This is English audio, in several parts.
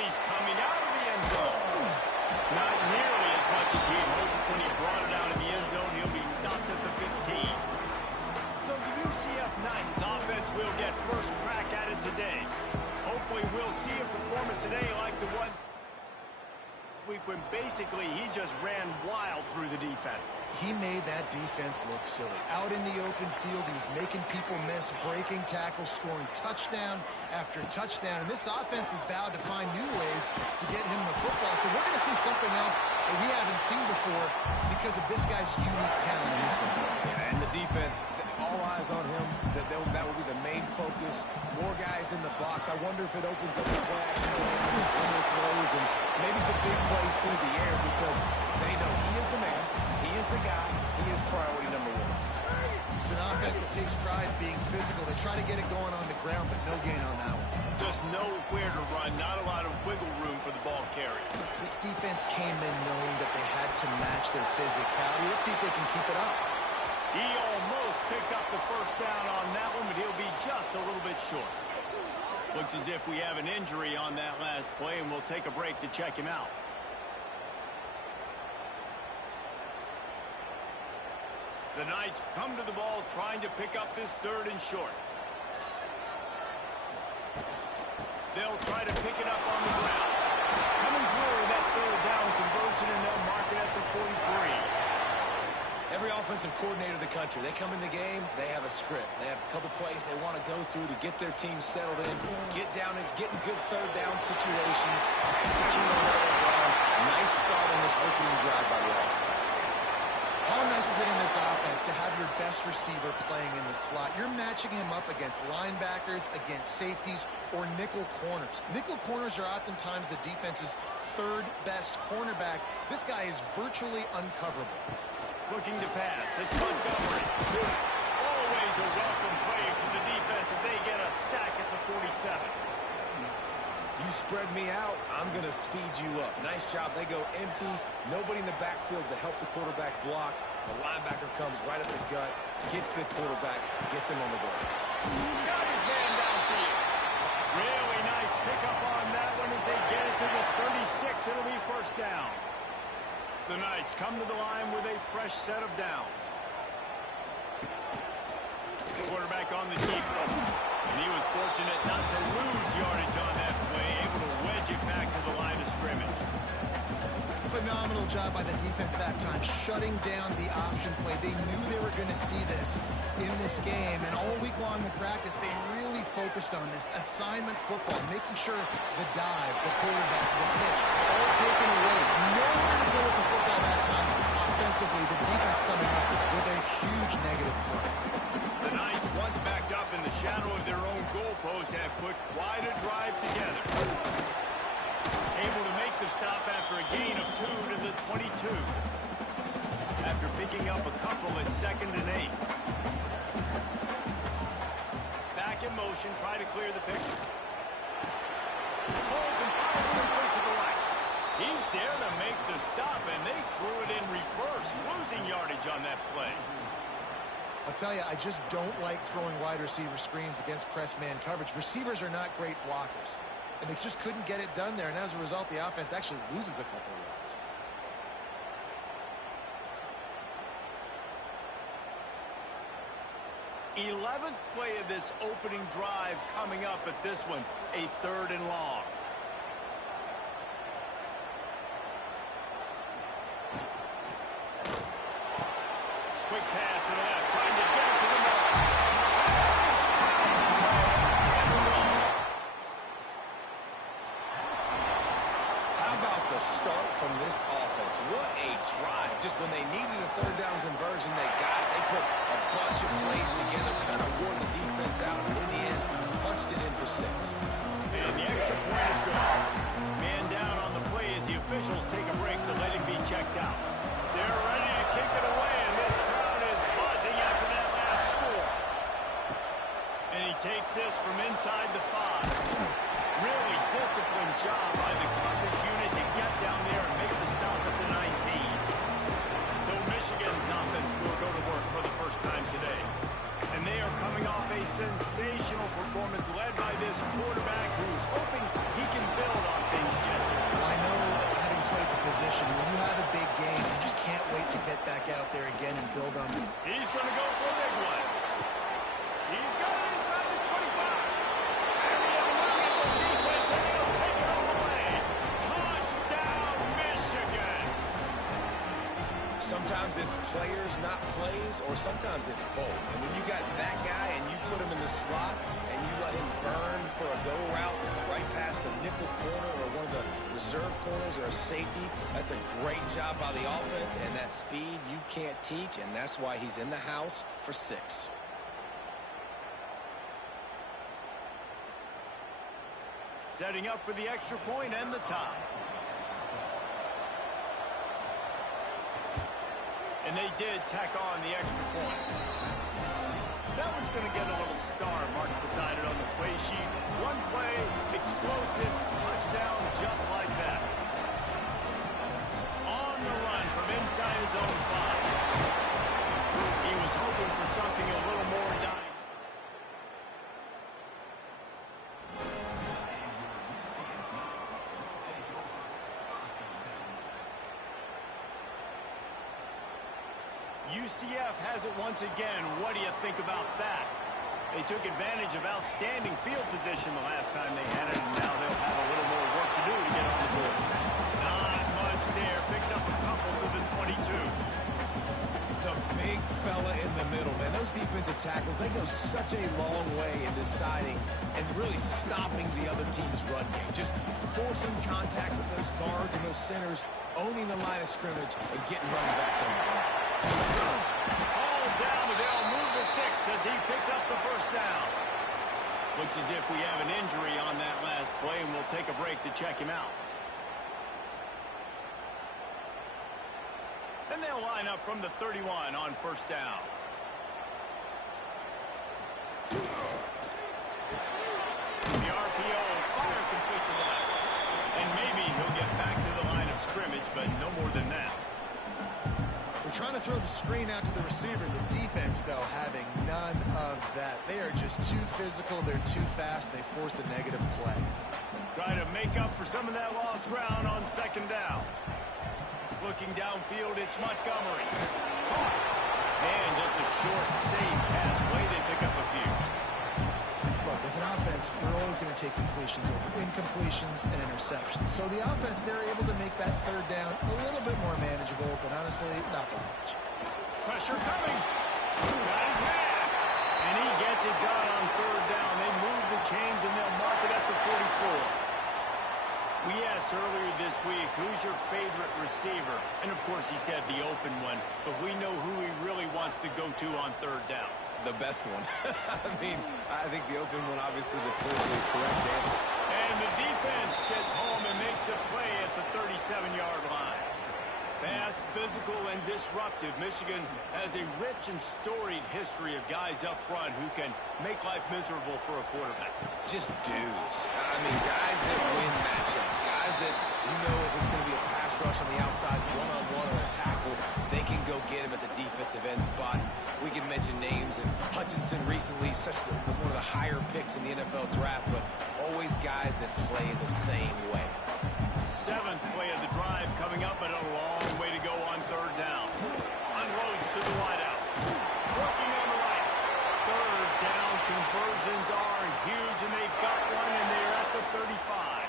he's coming out of the end zone. Not nearly as much as he had hoped when he brought it out of the end zone. He'll be stopped at the 15. So the UCF Knights offense will get first crack at it today. Hopefully we'll see a performance today like the one week when basically he just ran wild through the defense. He made that defense look silly. Out in the open field, he was making people miss, breaking tackles, scoring touchdown after touchdown. And this offense has vowed to find new ways to get him the football. So we're going to see something else that we haven't seen before because of this guy's unique talent in this one. Yeah, and the defense, all eyes on him. That will be the main focus. More guys in the box. I wonder if it opens up the play action when he throws and maybe some big plays through the air because they know he is the man, he is the guy, he is priority number one. It's an offense that takes pride in being physical. They try to get it going on the ground, but no gain on that one. Just nowhere to run, not a lot of wiggle room for the ball carrier. This defense came in knowing that they had to match their physicality. Let's see if they can keep it up. He almost picked up the first down on that one, but he'll be just a little bit short. Looks as if we have an injury on that last play, and we'll take a break to check him out. The Knights come to the ball trying to pick up this third and short. They'll try to pick it up on the ground. Coming through that third down conversion, and they'll mark it at the 43. Every offensive coordinator in the country, they come in the game, they have a script. They have a couple plays they want to go through to get their team settled in, get down and get in good third down situations, execute on their ground. Nice start on this opening drive by the offense. How nice is it in this offense to have your best receiver playing in the slot? You're matching him up against linebackers, against safeties, or nickel corners. Nickel corners are oftentimes the defense's third best cornerback. This guy is virtually uncoverable. Looking to pass. It's Montgomery. Always a welcome play from the defense as they get a sack at the 47. You spread me out, I'm going to speed you up. Nice job. They go empty. Nobody in the backfield to help the quarterback block. The linebacker comes right at the gut, gets the quarterback, gets him on the ground. Got his man downfield. Really nice pickup on that one as they get it to the 36. It'll be first down. The Knights come to the line with a fresh set of downs. Quarterback on the deep. And he was fortunate not to lose yardage on that play, able to wedge it back to the line of scrimmage. Phenomenal job by the defense that time, shutting down the option play. They knew they were going to see this in this game, and all week long in practice, they really focused on this assignment football, making sure the dive, the quarterback, the pitch, all taken away. Nowhere to go with the football that time. Offensively, the defense coming up with a huge negative play. The Knights, once backed up in the shadow of their own goalpost, have put quite a drive together. Able to make the stop after a gain of 2 to the 22. After picking up a couple at 2nd and 8. Back in motion, try to clear the picture. Holds and fires complete to the right. He's there to make the stop, and they threw it in reverse, losing yardage on that play. I'll tell you, I just don't like throwing wide receiver screens against press man coverage. Receivers are not great blockers, and they just couldn't get it done there, and as a result, the offense actually loses a couple of yards. '11th play of this opening drive coming up at this one, a 3rd and long. Quick pass to the left, trying to get it to the middle. How about the start from this offense? What a drive. Just when they needed a third down conversion, they got it. They put a bunch of plays together, kind of wore the defense out, and in the end, punched it in for 6. And the extra point is good. Man down on the play as the officials take a break to let him be checked out. They're ready to kick it away, and this crowd is buzzing after that last score. And he takes this from inside the 5. Really disciplined job by the coverage unit to get down there and make the stop at the 19. So Michigan's offense will go to work for the first time today. And they are coming off a sensational performance led by this quarterback who it's players, not plays, or sometimes it's both. And when you got that guy and you put him in the slot and you let him burn for a go route right past a nickel corner or one of the reserve corners or a safety, that's a great job by the offense, and that speed you can't teach, and that's why he's in the house for 6. Setting up for the extra point and the tie. And they did tack on the extra point. That one's going to get a little star marked beside it on the play sheet. One play, explosive, touchdown just like that. On the run from inside his own 5. He was hoping for something a little more dynamic. UCF has it once again. What do you think about that? They took advantage of outstanding field position the last time they had it, and now they'll have a little more work to do to get on the board. Not much there. Picks up a couple to the 22. The big fella in the middle, man. Those defensive tackles, they go such a long way in deciding and really stopping the other team's run game. Just forcing contact with those guards and those centers, owning the line of scrimmage, and getting running backs on the ground. All down, but they'll move the sticks as he picks up the first down. Looks as if we have an injury on that last play, and we'll take a break to check him out. And they'll line up from the 31 on first down. The RPO, fire complete to the left. And maybe he'll get back to the line of scrimmage, but no more than that. We're trying to throw the screen out to the receiver. The defense, though, having none of that. They are just too physical. They're too fast. They force a negative play. Try to make up for some of that lost ground on second down. Looking downfield, it's Montgomery. Caught. And just a short, safe pass play. They pick up a few. Look, as an offense, we're always going to take completions over incompletions and interceptions. So the offense, they're able to make that third down a little bit more manageable, but honestly, not by much. Pressure coming. Got his man. And he gets it done on third down. They move the chains, and they'll mark it at the 44. We asked earlier this week, who's your favorite receiver? And, of course, he said the open one, but we know who he really wants to go to on third down. The best one. I think the open one, obviously, the politically correct answer. And the defense gets home and makes a play at the 37-yard line. Fast, physical, and disruptive. Michigan has a rich and storied history of guys up front who can make life miserable for a quarterback. Just dudes. Guys that win matchups. Guys that, if it's going to be a pass rush on the outside, one-on-one or a tackle, they can go get him at the defensive end spot. We can mention names, and Hutchinson recently, one of the higher picks in the NFL draft, but always guys that play the same way. 7th play of the drive coming up, but a long way to go on third down. Unloads to the wideout. Working on the right. Third down conversions are huge, and they've got one, and they're at the 35.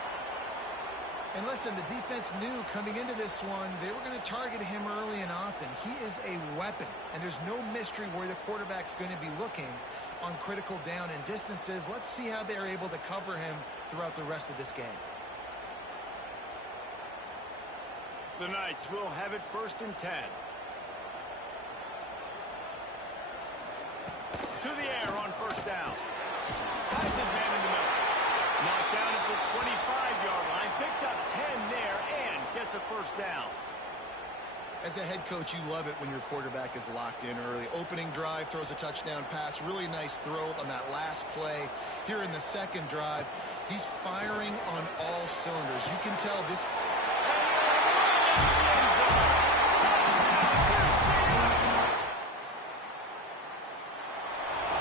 And listen, the defense knew coming into this one, they were going to target him early and often. He is a weapon, and there's no mystery where the quarterback's going to be looking on critical down and distances. Let's see how they're able to cover him throughout the rest of this game. The Knights will have it 1st and 10. To the air on first down. Finds his man in the middle. Knocked down at the 25-yard line. Picked up 10 there and gets a first down. As a head coach, you love it when your quarterback is locked in early. Opening drive, throws a touchdown pass. Really nice throw on that last play. Here in the second drive, he's firing on all cylinders. You can tell this...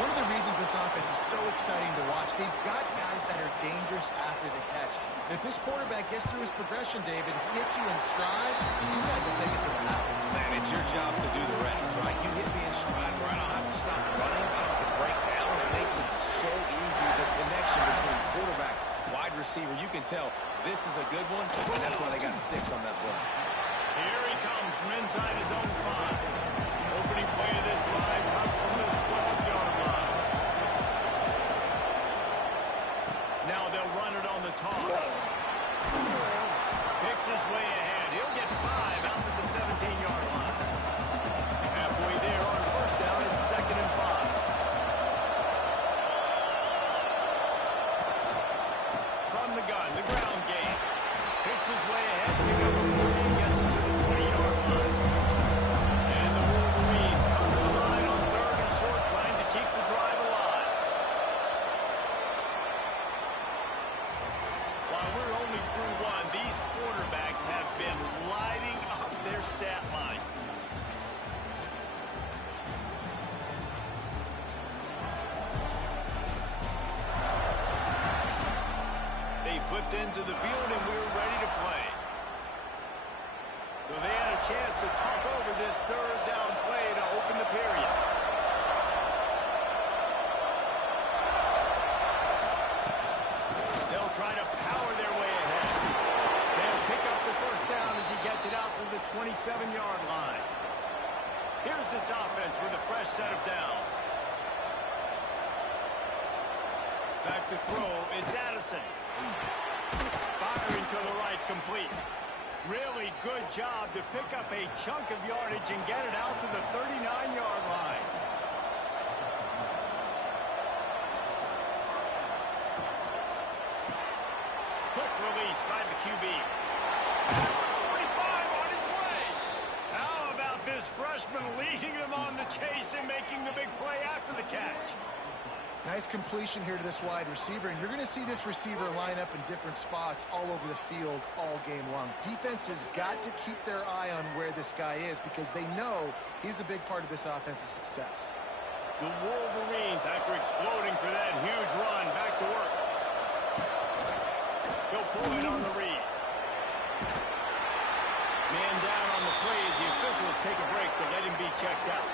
One of the reasons this offense is so exciting to watch, they've got guys that are dangerous after the catch. And if this quarterback gets through his progression, David, hits you in stride, these guys will take it to the house. Man, it's your job to do the rest, right? You hit me in stride where I don't have to stop running. I don't have to break down. It makes it so easy. The connection between quarterback, wide receiver, you can tell this is a good one, and that's why they got 6 on that play. Here he comes from inside his own 5. Opening play of this drive comes from the 12-yard line. Now they'll run it on the toss. Picks his way ahead. He'll get 5 out to the 17-yard line. Halfway there on first down, it's 2nd and 5. From the gun, the ground game. Picks his way ahead, pick up a 3 and gets him to the 20-yard line. And the Wolverines come to the line on 3rd and short, trying to keep the drive alive. While we're only through 1, these quarterbacks have been lighting up their stat line. They flipped into the field and we were ready to play. So they had a chance to talk over this 3rd down play to open the period. They'll try to power their way ahead. They'll pick up the first down as he gets it out to the 27-yard line. Here's this offense with a fresh set of downs. Back to throw, it's Addison. Firing to the right, complete. Really good job to pick up a chunk of yardage and get it out to the 39-yard line. Quick release by the QB. 45 on his way. How about this freshman leading them on the chase and making the big play after the catch? Nice completion here to this wide receiver, and you're going to see this receiver line up in different spots all over the field all game long. Defense has got to keep their eye on where this guy is because they know he's a big part of this offense's success. The Wolverines, after exploding for that huge run, back to work. He'll pull it on the read. Man down on the play as the officials take a break to let him be checked out.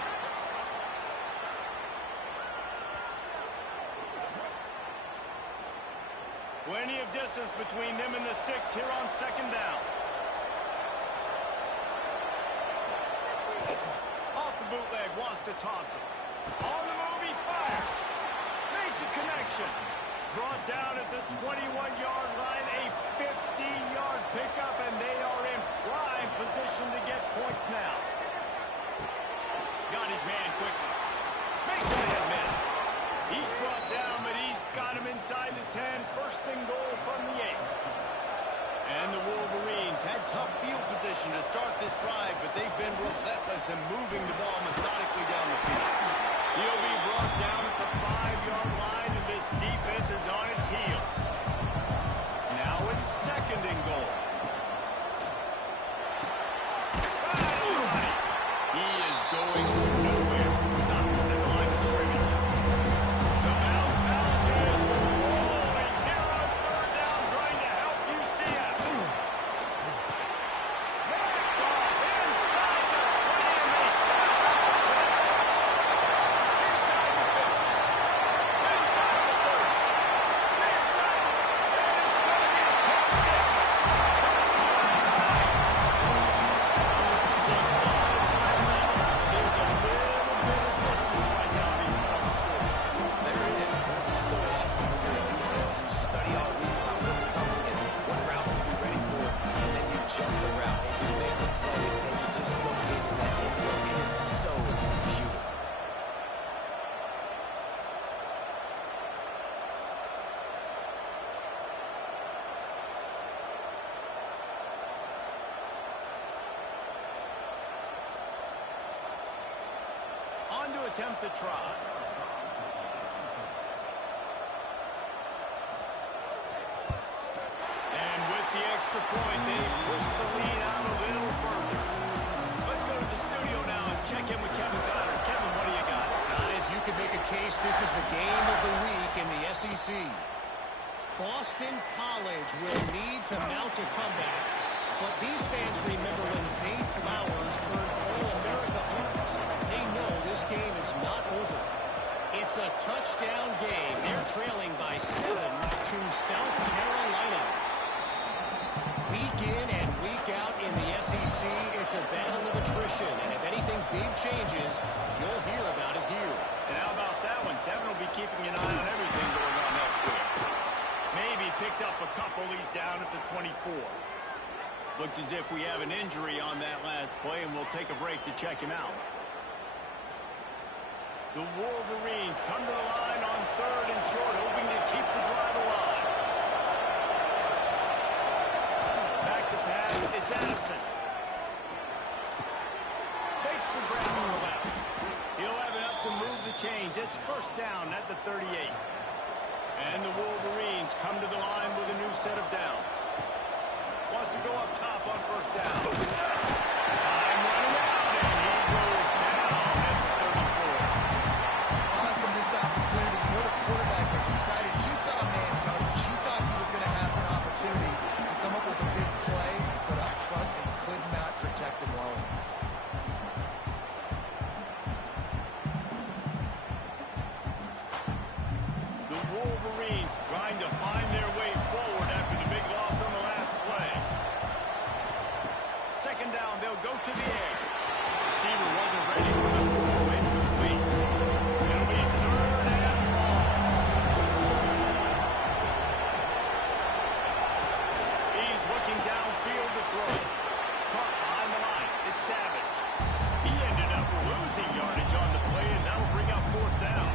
Plenty of distance between them and the sticks here on 2nd down. Off the bootleg, wants to toss it. On the move, he fires. Makes a connection. Brought down at the 21-yard line, a 15-yard pickup, and they are in prime position to get points now. Got his man quickly. Makes it a miss. He's brought down, but he's got him inside the 10. 1st and goal from the 8. And the Wolverines had tough field position to start this drive, but they've been relentless in moving the ball methodically down the field. He'll be brought down at the 5-yard line, and this defense is on its heels. Now it's 2nd and goal. Right. He is going nowhere. Stop at the line of scrimmage. The bounce house is rolling here on 3rd down, trying to help UCF. Backed off inside the 20, and they snap out the play. Inside the 50. Inside the 30. Inside the... And it's going to be a pick 6. There's a little bit of distance right now before the score. There it is. But it's so awesome when you're a defense and you study all week about what's coming and what routes to be ready for, and then you jump the route and you make the play and you just go in that end zone. It is so beautiful. On to attempt the try. And with the extra point, they push the lead out a little further. Let's go to the studio now and check in with Kevin Connors. Kevin, what do you got? Guys, you could make a case this is the game of the week in the SEC. Boston College will need to mount a comeback, but these fans remember when Zay Flowers earned All-America honors. They know this game is not over. It's a touchdown game. They're trailing by 7 to South Carolina. Week in and week out in the SEC, it's a battle of attrition, and if anything big changes, you'll hear about it here. And how about that one? Kevin will be keeping an eye on everything going on elsewhere. Maybe picked up a couple. He's down at the 24. Looks as if we have an injury on that last play, and we'll take a break to check him out. The Wolverines come to the line on 3rd and short, hoping to keep the drive alive. Back to pass, it's Addison. Fakes the grab on the left. He'll have enough to move the chains. It's first down at the 38. And the Wolverines come to the line with a new set of downs. Wants to go up top on first down. Time running out, and he goes down at the 34. Oh, that's a missed opportunity. You know the quarterback was excited. He saw man coverage. He thought he was going to have an opportunity to come up with a big play, but up front they could not protect him well enough. The Wolverines trying to find their way forward after the big loss on the last play. Second down, they'll go to the air. Receiver wasn't ready for the throw. Incomplete. It'll be 3rd and long. He's looking downfield to throw. Caught behind the line. It's Savage. He ended up losing yardage on the play, and that'll bring up 4th down.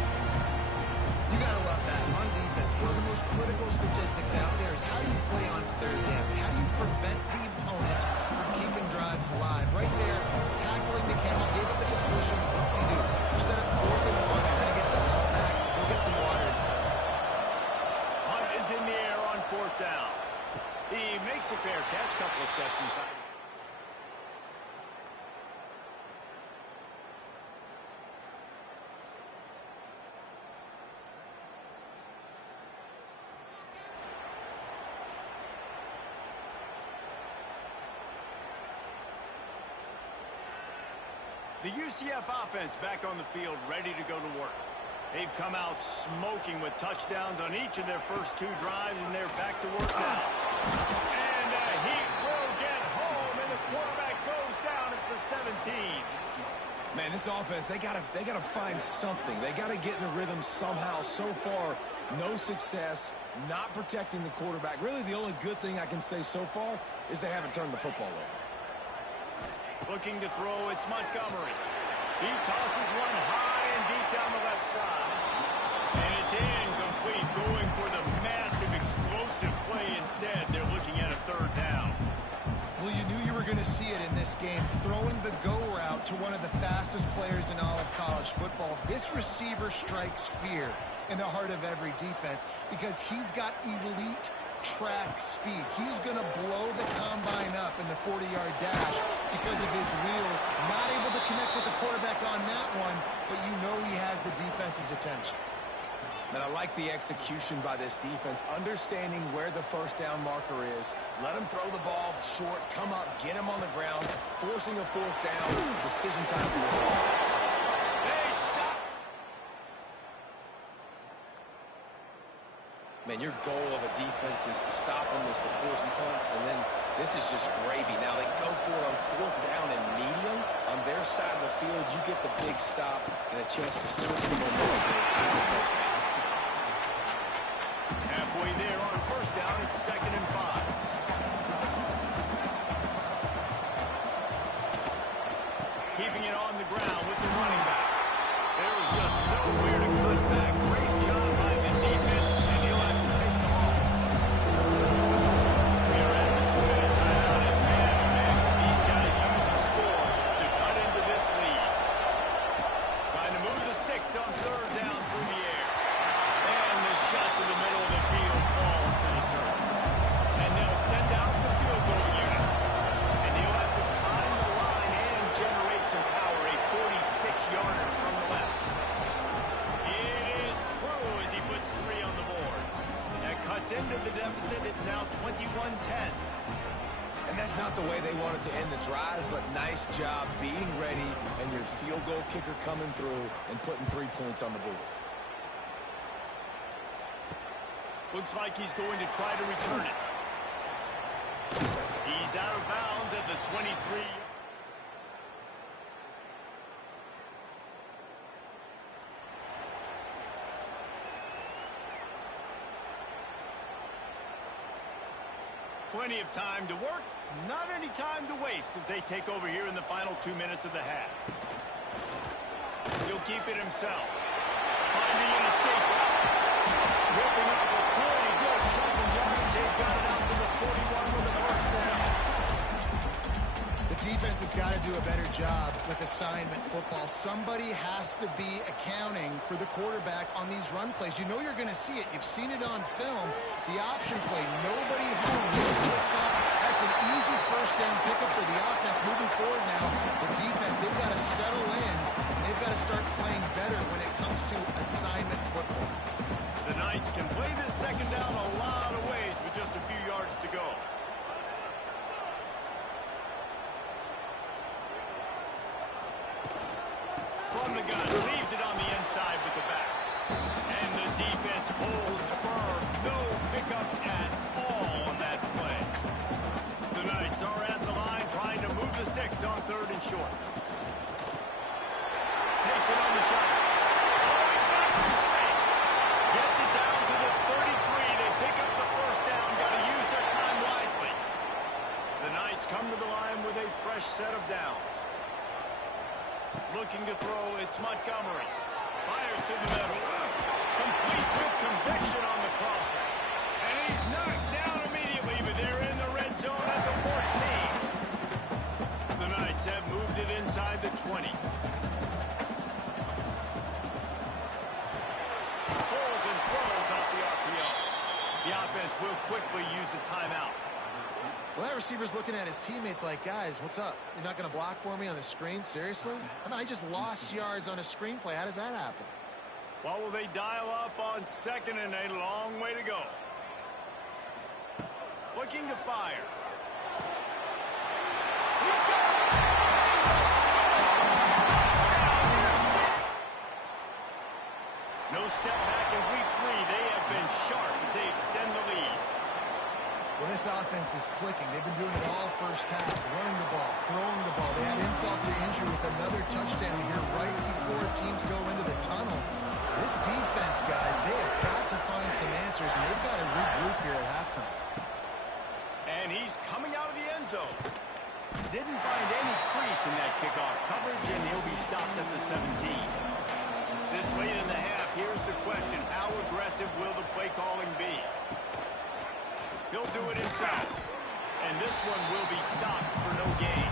You gotta love that. On defense, one of the most critical statistics out there is how do you play on 3rd down? How do you prevent the opponent from keeping drives alive? Right there, tackling the catch, gave up the completion. What do? You set up 4th and 1. You're gonna get the ball back. Go get some water and settle. Hunt is in the air on 4th down. He makes a fair catch, couple of steps inside. The UCF offense back on the field, ready to go to work. They've come out smoking with touchdowns on each of their first 2 drives, and they're back to work now. And he will get home, and the quarterback goes down at the 17. Man, this offense, they gotta find something. They gotta get in a rhythm somehow. So far, no success, not protecting the quarterback. Really, the only good thing I can say so far is they haven't turned the football over. Looking to throw, it's Montgomery. He tosses one high and deep down the left side. And it's incomplete, going for the massive explosive play instead. They're looking at a 3rd down. Well, you knew you were going to see it in this game. Throwing the go route to one of the fastest players in all of college football. This receiver strikes fear in the heart of every defense because he's got elite track speed. He's going to blow the combine up in the 40-yard dash because of his wheels. Not able to connect with the quarterback on that one, but you know he has the defense's attention. And I like the execution by this defense, understanding where the first down marker is. Let him throw the ball short, come up, get him on the ground, forcing a 4th down. Decision time for this offense. They stop. Man, your goal of a defense is to stop them, is to force punts, and then this is just gravy. Now they go for it on 4th down and medium. On their side of the field, you get the big stop and a chance to switch the momentum in the first half. Halfway there on first down, it's 2nd and 5. Keeping it on the ground with the running back. There is just nowhere to cut back. Great job by the defense, and he'll have to take the loss. We are at the 2-minute timeout, and man, oh man, these guys use the score to cut into this lead. Trying to move the sticks on 3rd down through the air. And the shot to the middle of the field falls to the turf. And they'll send out the field goal unit. And he'll have to find the line and generate some power. A 46-yarder from the left. It is true as he puts 3 on the board. That cuts into the deficit. It's now 21-10. And that's not the way they wanted to end the drive, but nice job being ready and your field goal kicker coming through and putting 3 points on the board. Looks like he's going to try to return it. He's out of bounds at the 23. Plenty of time to work, not any time to waste as they take over here in the final 2 minutes of the half. He'll keep it himself. Finding an escape route. Ripping up a pretty good chunk of yards. They've got it out to the 41 with the first down. The defense has got to do a better job with assignment football. Somebody has to be accounting for the quarterback on these run plays. You know you're going to see it. You've seen it on film. The option play, nobody home. He just takes off. That's an easy first down pickup for the offense. Moving forward now, the defense, they've got to settle in, and they've got to start playing better when it comes to assignment football. The Knights can play this second down a lot of ways with just a few yards to go. From the gun, leaves it on the inside with the back. And the defense holds firm. No pickup at all on that play. The Knights are at the line trying to move the sticks on 3rd and short. Takes it on the shot. Oh, he's got some space. Gets it down to the 33. They pick up the first down. Got to use their time wisely. The Knights come to the line with a fresh set of downs. Looking to throw, it's Montgomery. Fires to the middle. Complete with conviction on the crosser. And he's knocked down immediately, but they're in the red zone at the 14. The Knights have moved it inside the 20. Pulls and throws off the RPO. The offense will quickly use a timeout. Well, that receiver's looking at his teammates like, guys, what's up? You're not going to block for me on the screen? Seriously? I mean, I just lost yards on a screenplay. How does that happen? What will they dial up on 2nd and a long way to go? Looking to fire. He's got it! No step back in week 3. They have been sharp as they extend the lead. Well, this offense is clicking. They've been doing it all first half, running the ball, throwing the ball. They had insult to injury with another touchdown here right before teams go into the tunnel. This defense, guys, they have got to find some answers, and they've got to regroup here at halftime. And he's coming out of the end zone. Didn't find any crease in that kickoff coverage, and he'll be stopped at the 17. This late in the half, here's the question. How aggressive will the play calling be? He'll do it himself. And this one will be stopped for no gain.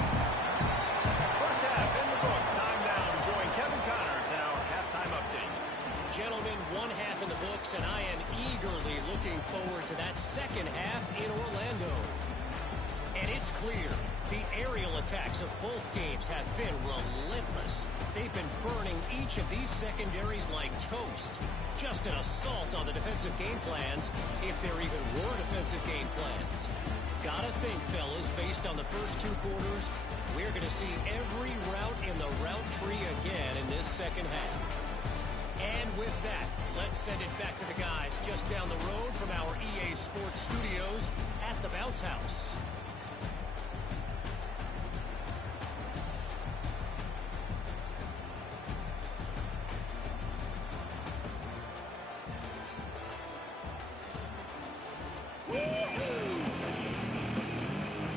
First half in the books. Time now to join Kevin Connors in our halftime update. Gentlemen, 1 half in the books, and I am eagerly looking forward to that second half in Orlando. And it's clear, the aerial attacks of both teams have been relentless. They've been burning each of these secondaries like toast. Just an assault on the defensive game plans, if there even were defensive game plans. Gotta think, fellas, based on the first 2 quarters, we're going to see every route in the route tree again in this second half. And with that, let's send it back to the guys just down the road from our EA Sports studios at the Bounce House.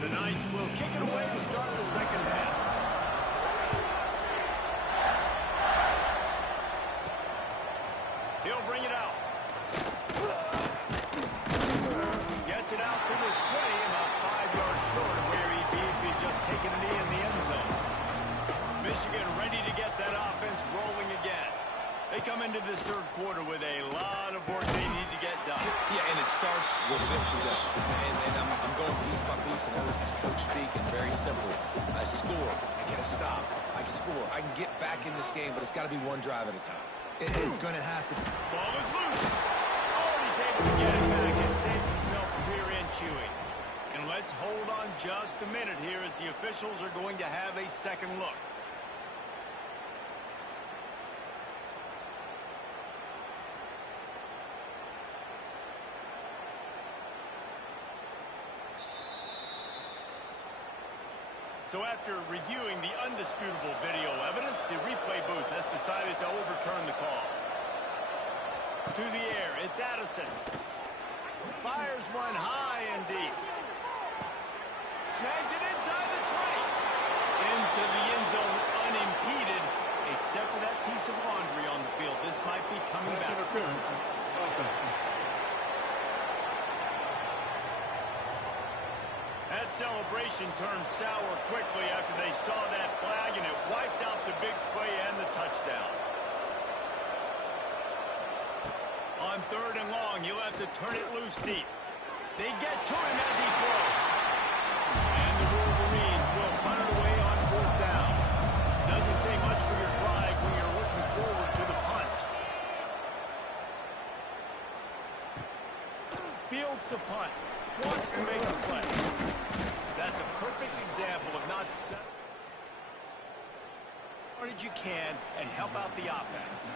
The Knights will kick it away to start the second half. He'll bring it out. Gets it out to the 20, about 5 yards short of where he'd be if he'd just taken a knee in the end zone. Michigan ready to get that offense rolling again. They come into this third quarter with a lot of work they need to get done. Yeah, and it starts with this possession. And I'm going piece by piece. I know this is coach speak and very simple. I score, I get a stop, I score. I can get back in this game, but it's got to be one drive at a time. It's going to have to be. Ball is loose. Oh, and he's able to get it back and saves himself a rear end chewing. And let's hold on just a minute here as the officials are going to have a second look. So after reviewing the undisputable video evidence, the replay booth has decided to overturn the call. To the air, it's Addison. Fires one high and deep. That celebration turned sour quickly after they saw that flag, and it wiped out the big play and the touchdown. On 3rd and long, you'll have to turn it loose deep. They get to him as he throws. And the Wolverines will punt it away on 4th down. Doesn't say much for your drive when you're looking forward to the punt. Fields the punt. Wants to make a play. That's a perfect example of not setting as hard as you can and help out the offense.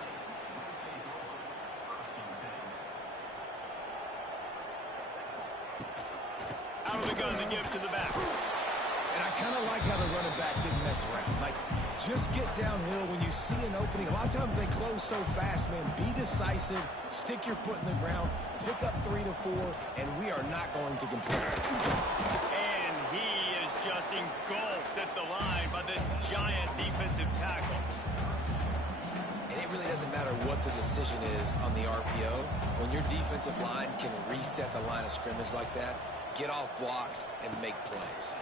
Out of the gun to give to the back. And I kind of like how the running back didn't mess around. Like, just get downhill when you see an opening. A lot of times they close so fast, man. Be decisive, stick your foot in the ground, pick up 3 to 4, and we are not going to complain. And he is just engulfed at the line by this giant defensive tackle. And it really doesn't matter what the decision is on the RPO. When your defensive line can reset the line of scrimmage like that, get off blocks and make plays.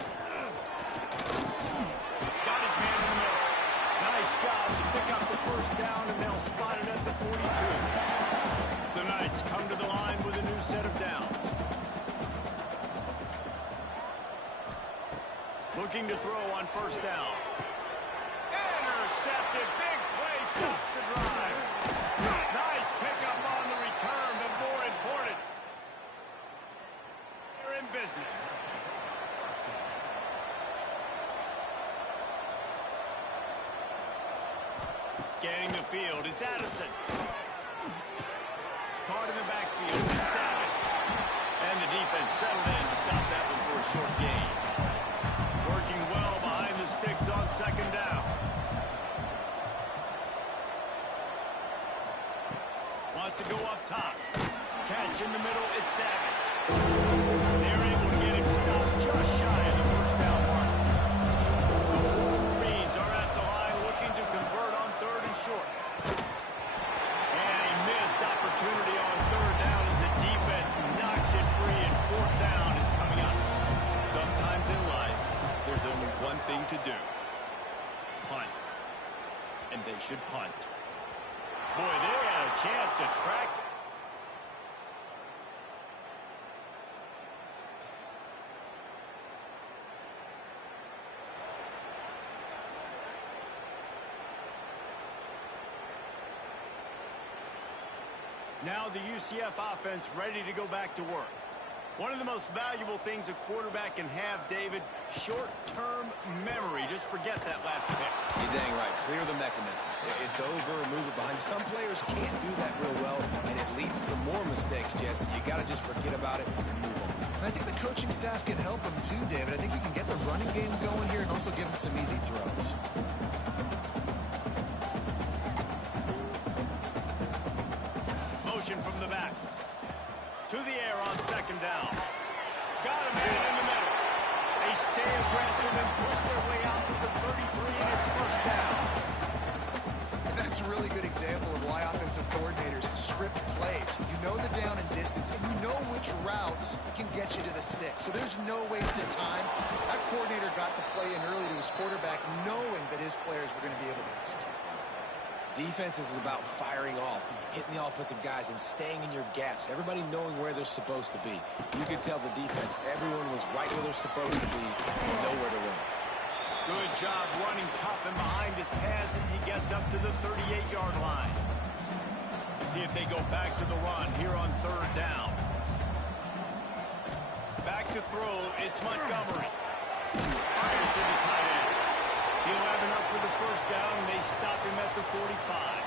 Got his man in the middle. Nice job to pick up the 1st down, and they'll spot it at the 42. The Knights come to the line with a new set of downs. Looking to throw on 1st down. Intercepted. Big play stops the drive. Nice pickup on the return, but more important, they're in business. Scanning the field, it's Addison. Caught in the backfield, it's Savage. And the defense settled in to stop that one for a short gain. Working well behind the sticks on 2nd down. Wants to go up top. Catch in the middle, it's Savage. They're able to get him stopped just shy of the 1st down mark. The Wolverines are at the line looking to convert on 3rd and short. And a missed opportunity on 3rd down as the defense knocks it free, and 4th down is coming up. Sometimes in life, there's only one thing to do. Punt. And they should punt. Boy, they had a chance to track. Now the UCF offense ready to go back to work. One of the most valuable things a quarterback can have, David, short-term memory. Just forget that last pick. You're dang right. Clear the mechanism. It's over, move it behind. Some players can't do that real well, and it leads to more mistakes, Jesse. You got to just forget about it and move on. And I think the coaching staff can help him too, David. I think you can get the running game going here and also give him some easy throws. Motion from the back. To the air on 2nd down. Got him in the middle. They stay aggressive and push their way out to the 33, and it's 1st down. That's a really good example of why offensive coordinators script plays. You know the down and distance, and you know which routes can get you to the stick. So there's no wasted time. That coordinator got the play in early to his quarterback, knowing that his players were going to be able to execute. Defense is about firing off, hitting the offensive guys, and staying in your gaps. Everybody knowing where they're supposed to be. You could tell the defense, everyone was right where they're supposed to be and nowhere to run. Good job running tough and behind his pass as he gets up to the 38-yard line. See if they go back to the run here on 3rd down. Back to throw, it's Montgomery. Fires to the tight end. He'll have enough for the 1st down, and they stop him at the 45.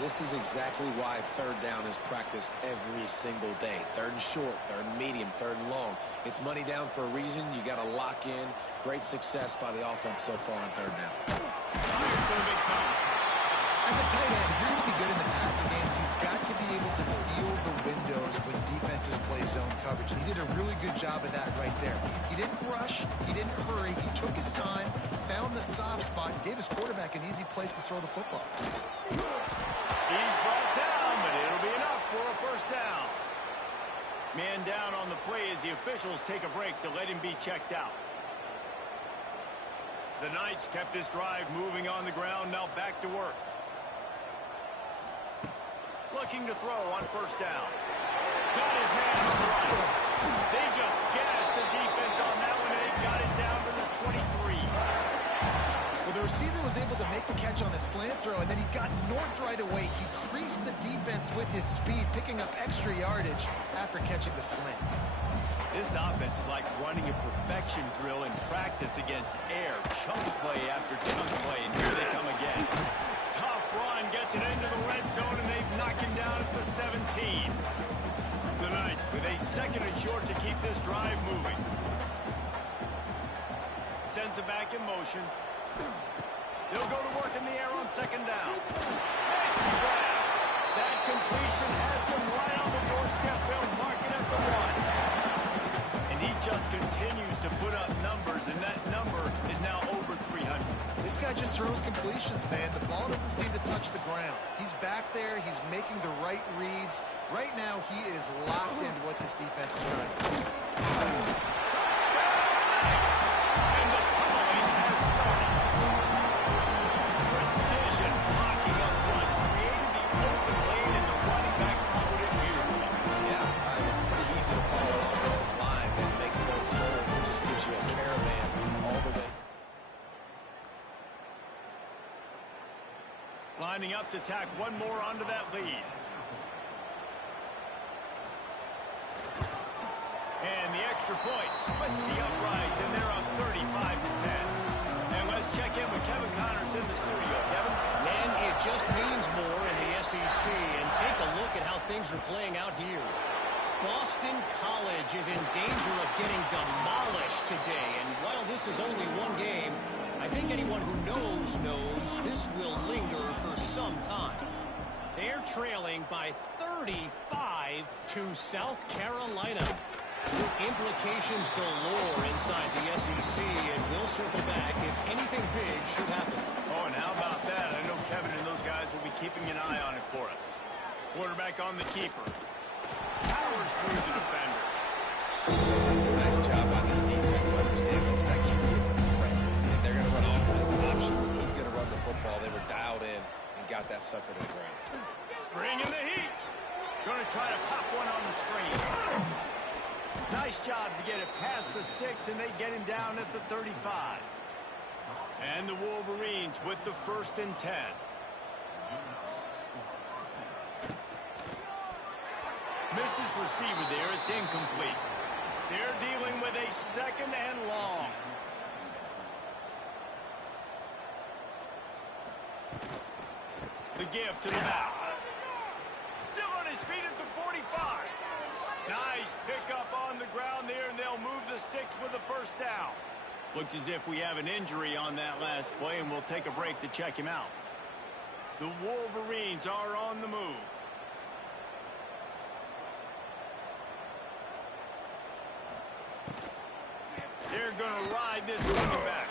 This is exactly why 3rd down is practiced every single day. 3rd and short, 3rd and medium, 3rd and long. It's money down for a reason. You got to lock in. Great success by the offense so far on 3rd down. Fires to the big thumb. As a tight end, if you're going to be good in the passing game, you've got to be able to feel the windows when defenses play zone coverage. And he did a really good job of that right there. He didn't rush. He didn't hurry. He took his time, found the soft spot, and gave his quarterback an easy place to throw the football. He's brought down, but it'll be enough for a 1st down. Man down on the play as the officials take a break to let him be checked out. The Knights kept this drive moving on the ground, now back to work. Looking to throw on first down. Got his man on the right. They just gashed the defense on that one, and they got it down to the 23. Well, the receiver was able to make the catch on a slant throw, and then he got north right away. He creased the defense with his speed, picking up extra yardage after catching the slant. This offense is like running a perfection drill in practice against air. Chunk play after chunk play, and here they come again. Tough run gets it into the red zone, and they've knocked him down at the 17. The Knights with a second and short to keep this drive moving. Sends it back in motion. They'll go to work in the air on second down. Makes the grab. That completion has them right on the doorstep. They'll mark it at the 1. And he just continues to put up numbers, and that number is now over 300. This guy just throws completions, man. The ball doesn't seem to touch the ground. He's back there. He's making the right reads. Right now, he is locked into what this defense is trying to do. And the pummeling has started. Precision blocking up front created the open lane, and the running back followed it beautifully. Yeah, it's pretty easy to follow an offensive line that makes those holes and just gives you a caravan all the way. Lining up to tack one more onto that lead. And the extra point splits the uprights, and they're up 35-10. And let's check in with Kevin Connors in the studio. Kevin? And it just means more in the SEC. And take a look at how things are playing out here. Boston College is in danger of getting demolished today. And while this is only one game, I think anyone who knows this will linger for some time. They're trailing by 35 to South Carolina. Implications galore inside the SEC, and we'll circle back if anything big should happen. Oh, and how about that? I know Kevin and those guys will be keeping an eye on it for us. Quarterback on the keeper. Powers through the defender. It's a nice job by this defense to understand this. That keeper is a threat. And they're going to run all kinds of options. He's going to run the football. They were dialed in and got that sucker to the ground. Bringing the heat. Going to try to pop one on the screen. Nice job to get it past the sticks, and they get him down at the 35. And the Wolverines with the 1st and 10. Missed his receiver there. It's incomplete. They're dealing with a 2nd and long. The give to the back. Still on his feet at the 45. Nice pickup on the ground there, and they'll move the sticks with the 1st down. Looks as if we have an injury on that last play, and we'll take a break to check him out. The Wolverines are on the move. They're going to ride this running back.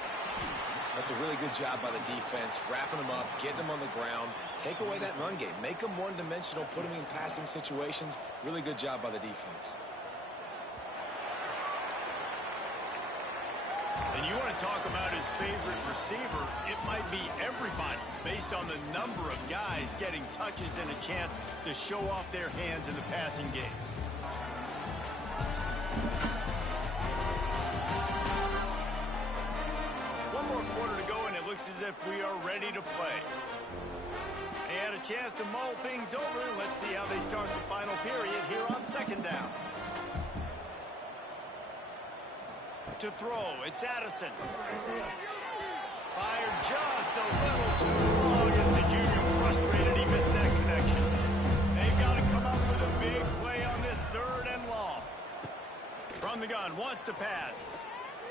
That's a really good job by the defense, wrapping them up, getting them on the ground, take away that run game, make them one-dimensional, put them in passing situations. Really good job by the defense. And you want to talk about his favorite receiver, it might be everybody, based on the number of guys getting touches and a chance to show off their hands in the passing game. One more quarter to go, and it looks as if we are ready to play. They had a chance to mull things over. Let's see how they start the final period here on 2nd down. To throw, it's Addison. Fired just a little too long as the junior frustrated. He missed that connection. They've got to come up with a big play on this 3rd and long. From the gun, wants to pass.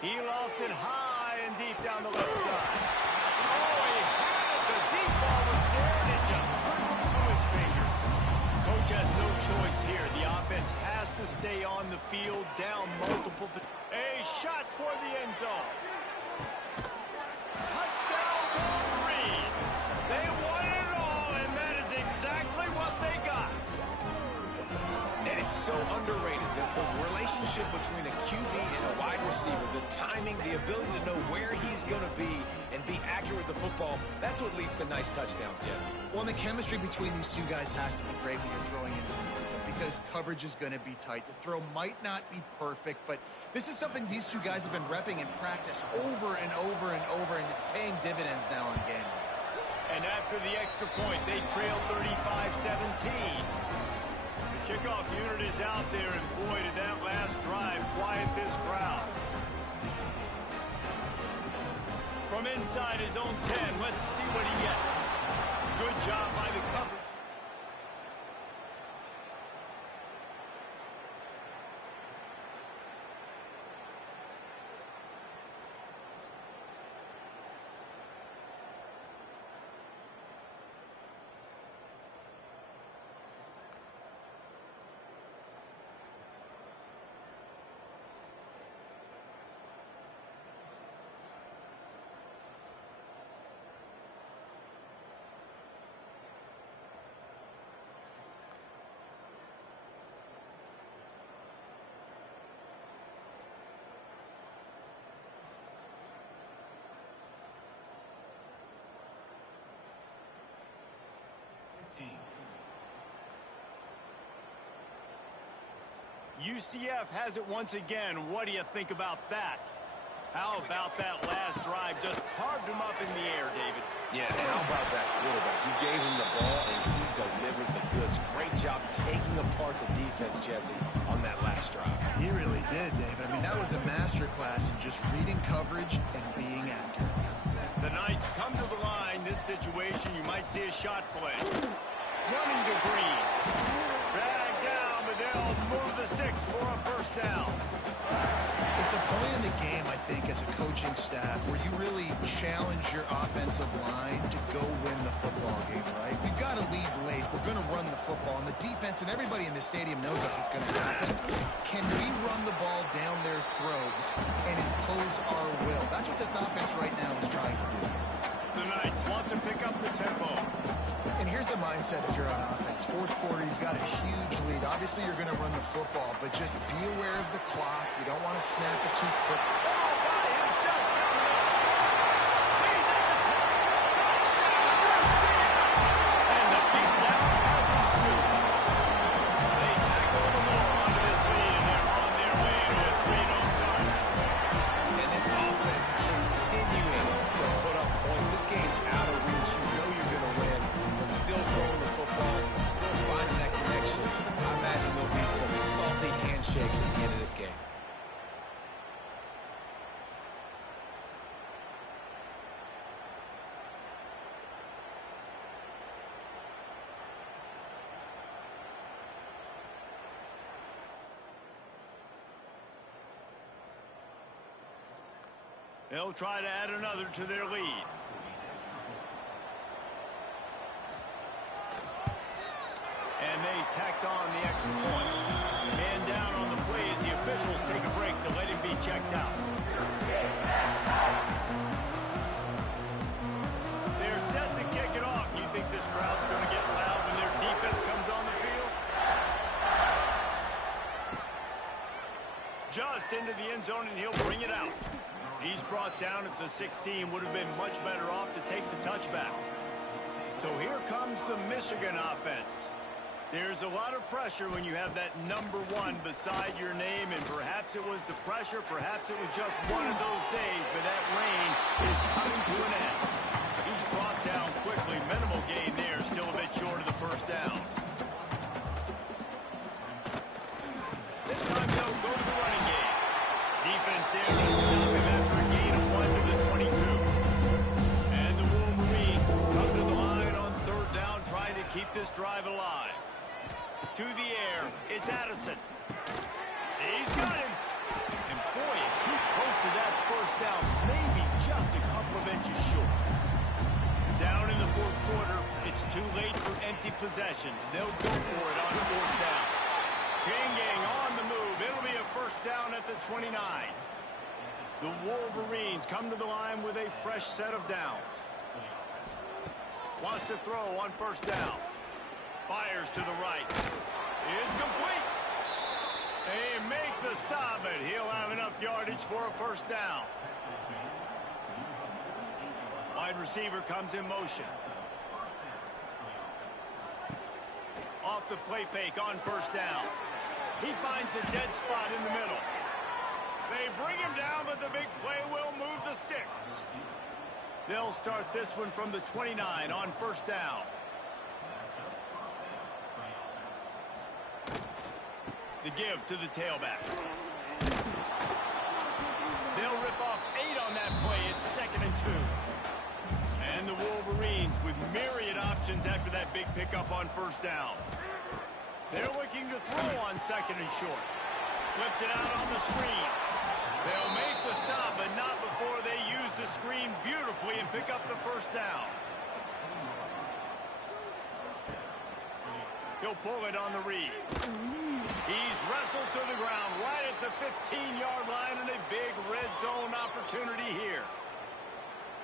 He lofts it high and deep down the left side. Oh, he had it. The deep ball was there, and it just trickled through his fingers. Coach has no choice here. The offense has to stay on the field, down multiple. A shot toward the end zone. Touchdown, Wolverines. They won it all, and that is exactly what they got. And it's so underrated. The relationship between a QB and a wide receiver, the timing, the ability to know where he's going to be and be accurate with the football, that's what leads to nice touchdowns, Jesse. Well, and the chemistry between these two guys has to be great when you're throwing into the zone because coverage is going to be tight. The throw might not be perfect, but this is something these two guys have been repping in practice over and over and over, and it's paying dividends now in game. And after the extra point, they trail 35-17. The kickoff unit is out there, and boy, did that last drive quiet this crowd. From inside his own 10, let's see what he gets. Good job by the coverage. UCF has it once again. What do you think about that? How about that last drive? Just carved him up in the air, David. Yeah, and how about that quarterback? You gave him the ball, and he delivered the goods. Great job taking apart the defense, Jesse, on that last drive. He really did, David. I mean, that was a masterclass in just reading coverage and being accurate. The Knights come to the line. This situation, you might see a shot play. Running to Green. Drag down, but they'll move the sticks for a first down. It's a point in the game, I think, as a coaching staff, where you really challenge your offensive line to go win the football game, right? We've got to lead late. We're going to run the football. And the defense and everybody in the stadium knows that's what's going to happen. Can we run the ball down their throats and impose our will? That's what this offense right now is trying to do. The Knights want to pick up the tempo. And here's the mindset if you're on offense. Fourth quarter, you've got a huge lead. Obviously, you're going to run the football, but just be aware of the clock. You don't want to snap it too quick. Ball by himself. He's at the top. Touchdown, UCF. And the beatdown has ensued. They tackle the more onto this lead, and they're on their way to a 3-0 start. And this offense continuing to put up points. This game's out of reach. You know you're going to win, but still throwing the football, still finding that connection. I imagine there'll be some salty handshakes at the end of this game. They'll try to add another to their lead. And they tacked on the extra point. Man down on the play as the officials take a break to let him be checked out. They're set to kick it off. You think this crowd's going to get loud when their defense comes on the field? Just into the end zone, and he'll bring it out. He's brought down at the 16. Would have been much better off to take the touchback. So here comes the Michigan offense. There's a lot of pressure when you have that number 1 beside your name, and perhaps it was the pressure, perhaps it was just one of those days, but that rain is coming to an end. He's brought down quickly. Minimal gain there, still a bit short of the first down. This time they'll go to the running game. Defense there to stop him after a gain of 1 to the 22. And the Wolverines come to the line on third down, trying to keep this drive alive. To the air, it's Addison. He's got him. And boy, is he close to that first down, maybe just a couple of inches short. Down in the fourth quarter, it's too late for empty possessions. They'll go for it on fourth down. Chain gang on the move. It'll be a first down at the 29. The Wolverines come to the line with a fresh set of downs. Wants to throw on first down. Fires to the right. It's complete. They make the stop, but he'll have enough yardage for a first down. Wide receiver comes in motion. Off the play fake on first down. He finds a dead spot in the middle. They bring him down, but the big play will move the sticks. They'll start this one from the 29 on first down. The give to the tailback. They'll rip off 8 on that play. It's 2nd and 2. And the Wolverines with myriad options after that big pickup on first down. They're looking to throw on 2nd and short. Flips it out on the screen. They'll make the stop, but not before they use the screen beautifully and pick up the first down. He'll pull it on the read. He's wrestled to the ground right at the 15-yard line, and a big red zone opportunity here.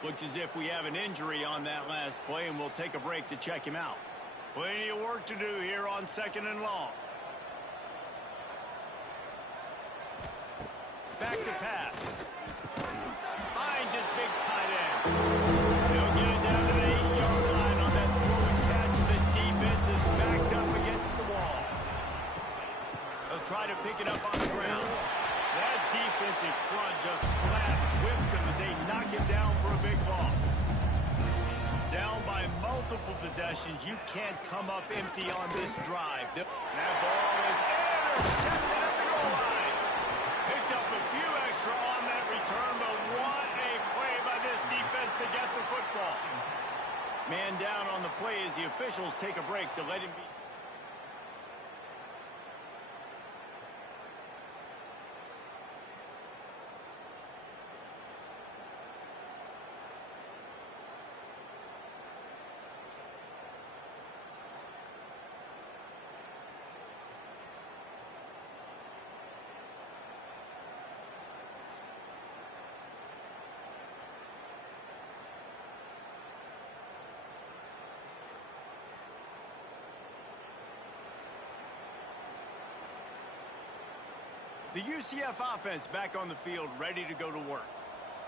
Looks as if we have an injury on that last play, and we'll take a break to check him out. Plenty of work to do here on 2nd and long. Back to pass. Finds his big tight end. They'll get it down to the 8-yard line on that throw and catch. The defense is backed up against the wall. They'll try to pick it up on the ground. That defensive front just flat whipped him as they knock him down for a big loss. Down by multiple possessions. You can't come up empty on this drive. That ball is intercepted at the goal line. Picked up a few extra on that return, but what a play by this defense to get the football. Man down on the play as the officials take a break to let him be. The UCF offense back on the field, ready to go to work.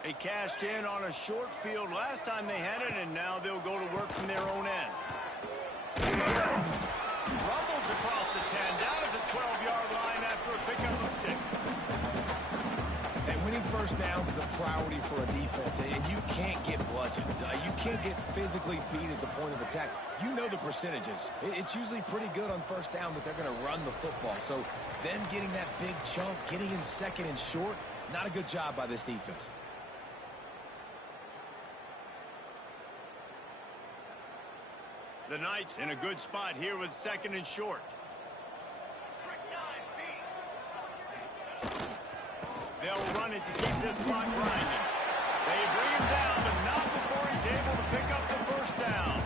They cashed in on a short field last time they had it, and now they'll go to work from their own end. Rumbles across the 10, down at the 12-yard line after a pickup of 6. And winning first downs is a priority for a defense, and you can't get bludgeoned. You can't get physically beat at the point of attack. You know the percentages. It's usually pretty good on first down that they're going to run the football. So then getting that big chunk, getting in 2nd and short, not a good job by this defense. The Knights in a good spot here with 2nd and short. They'll run it to keep this clock grinding. They bring him down, but not before he's able to pick up the first down.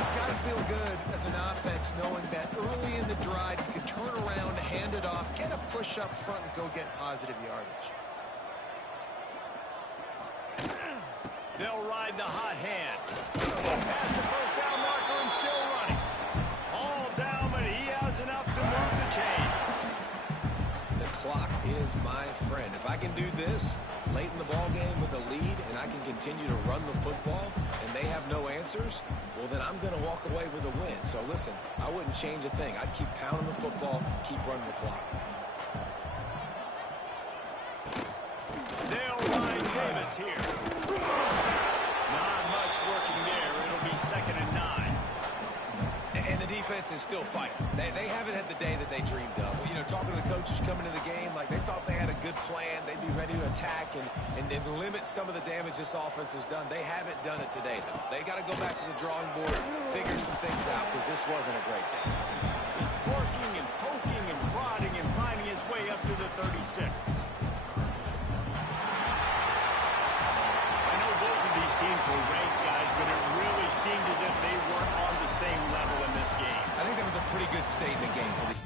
It's got to feel good as an offense knowing that early in the drive you can turn around, hand it off, get a push up front, and go get positive yardage. They'll ride the hot hand. Past the first down marker and still running. All down, but he has enough to move the chains. The clock is my friend. If I can do this late in the ball game with a lead and I can continue to run the football and they have no answers, well, then I'm going to walk away with a win. So listen, I wouldn't change a thing. I'd keep pounding the football, keep running the clock. They'll ride Davis here. Not much working there. It'll be 2nd and 9. And the defense is still fighting. They haven't had the day that they dreamed of. You know, talking to the coaches coming to the game, like they thought they had a good plan. They'd be ready to attack and limit some of the damage this offense has done. They haven't done it today, though. They got to go back to the drawing board, figure some things out, because this wasn't a great day. He's working and poking and prodding and finding his way up to the 36. I know both of these teams were ranked, guys, but it really seemed as if they weren't on the same level in this game. I think that was a pretty good statement game for the